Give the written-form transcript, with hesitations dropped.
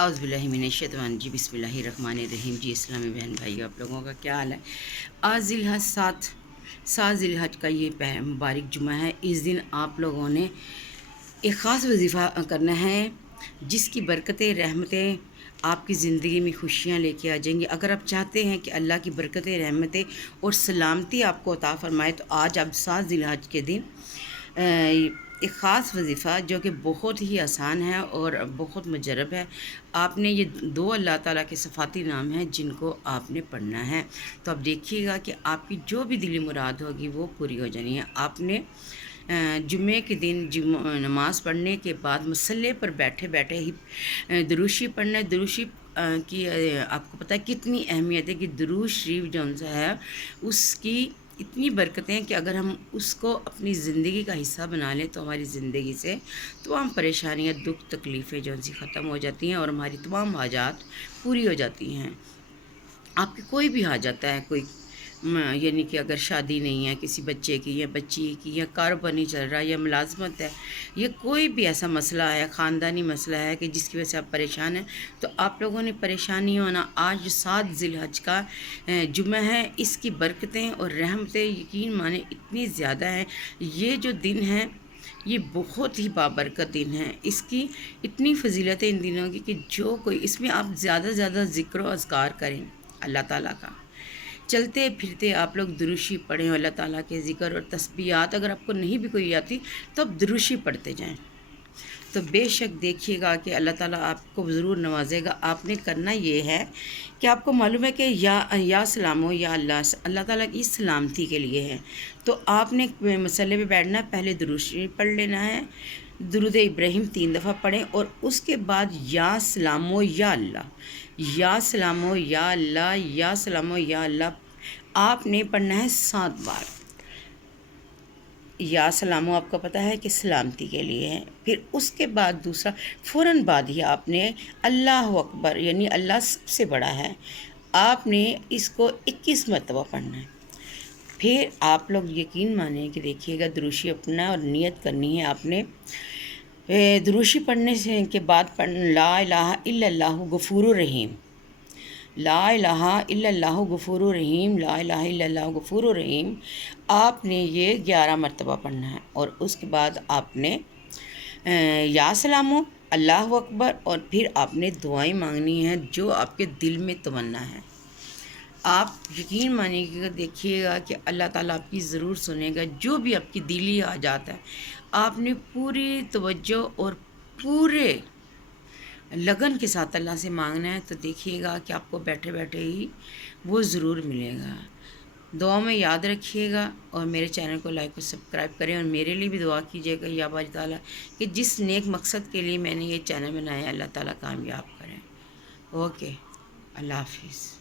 औज़ु बिल्लाहि मिनश्शैतानिर रजीम बिस्मिल्लाहिर्रहमानिर्रहीम। जी इस्लामी बहन भाइयों, आप लोगों का क्या हाल है। आज ज़िलहज सात ज़िलहज का ये मुबारक जुमा है। इस दिन आप लोगों ने एक ख़ास वजीफ़ा करना है जिसकी बरकतें रहमतें आपकी ज़िंदगी में खुशियाँ लेके आ जाएंगी। अगर आप चाहते हैं कि अल्लाह की बरकतें रहमतें और सलामती आपको अता फ़रमाए तो आज आप 7 ज़िलहज के दिन एक ख़ास वजीफ़ा जो कि बहुत ही आसान है और बहुत मुजरब है। आपने ये 2 अल्लाह ताला के सफ़ाती नाम हैं जिनको आपने पढ़ना है। तो अब देखिएगा कि आपकी जो भी दिली मुराद होगी वो पूरी हो जानी है। आपने जुम्मे के दिन नमाज़ पढ़ने के बाद मसल्ले पर बैठे बैठे ही दुरूशी पढ़ना है। दुरूशी की आपको पता है कितनी अहमियत है कि दुरूद शरीफ जो सा है उसकी इतनी बरकतें हैं कि अगर हम उसको अपनी ज़िंदगी का हिस्सा बना लें तो हमारी ज़िंदगी से तमाम परेशानियां, दुख, तकलीफ़ें जो सी ख़त्म हो जाती हैं और हमारी तमाम हाजात पूरी हो जाती हैं। आपकी कोई भी हाजत है, कोई यानी कि अगर शादी नहीं है किसी बच्चे की या बच्ची की, या कारोबार नहीं चल रहा, या मुलाजमत है, या कोई भी ऐसा मसला है, ख़ानदानी मसला है कि जिसकी वजह से आप परेशान हैं, तो आप लोगों ने परेशान नहीं होना। आज 7 ज़िलहज का जुम्मा है, इसकी बरकतें और रहमतें यकीन माने इतनी ज़्यादा हैं। ये जो दिन है ये बहुत ही बाबरकत दिन है। इसकी इतनी फजीलतें इन दिनों की कि जो कोई इसमें आप ज़्यादा से ज़्यादा ज़िक्र और अज़कार करें अल्लाह ताला का। चलते फिरते आप लोग दुरूशी पढ़ें अल्लाह ताला के ज़िक्र और तस्बीहात। अगर आपको नहीं भी कोई आती तो आप दुरूशी पढ़ते जाएं, तो बेशक देखिएगा कि अल्लाह ताला आपको ज़रूर नवाजेगा। आपने करना ये है कि आपको मालूम है कि या सलामो या अल्लाह ताला की सलामती के लिए है। तो आपने मसले पे बैठना, पहले दुरूशी पढ़ लेना है, दुरूद इब्राहिम 3 दफ़ा पढ़ें और उसके बाद या सलामो या अल्लाह, या सलामो या अल्लाह, या सलामो या अल्लाह आपने पढ़ना है 7 बार। या सलामो आपको पता है कि सलामती के लिए है। फिर उसके बाद दूसरा फ़ौरन बाद ही आपने अल्लाह अकबर यानी अल्लाह सबसे बड़ा है, आपने इसको 21 मरतबा पढ़ना है। फिर आप लोग यकीन माने कि देखिएगा दुरूशी अपना और नियत करनी है आपने। दुरूशी पढ़ने से के बाद ला इलाहा इल्लल्लाहु गफूरुर रहीम, ला इलाहा इल्लल्लाहु गफूरुर रहीम, ला इलाहा इल्लल्लाहु गफूरुर रहीम आपने ये 11 मरतबा पढ़ना है। और उसके बाद आपने या सलामो, अल्लाह अकबर और फिर आपने दुआएं मांगनी है जो आपके दिल में तमन्ना है। आप यकीन मानिएगा, देखिएगा कि अल्लाह ताला आपकी ज़रूर सुनेगा। जो भी आपकी दिली आ जाता है आपने पूरी तवज्जो और पूरे लगन के साथ अल्लाह से मांगना है, तो देखिएगा कि आपको बैठे बैठे ही वो ज़रूर मिलेगा। दुआ में याद रखिएगा और मेरे चैनल को लाइक और सब्सक्राइब करें और मेरे लिए भी दुआ कीजिएगा या बारी ताला कि जिस नेक मकसद के लिए मैंने ये चैनल बनाया अल्लाह ताला कामयाब करें। ओके, अल्लाह हाफिज़।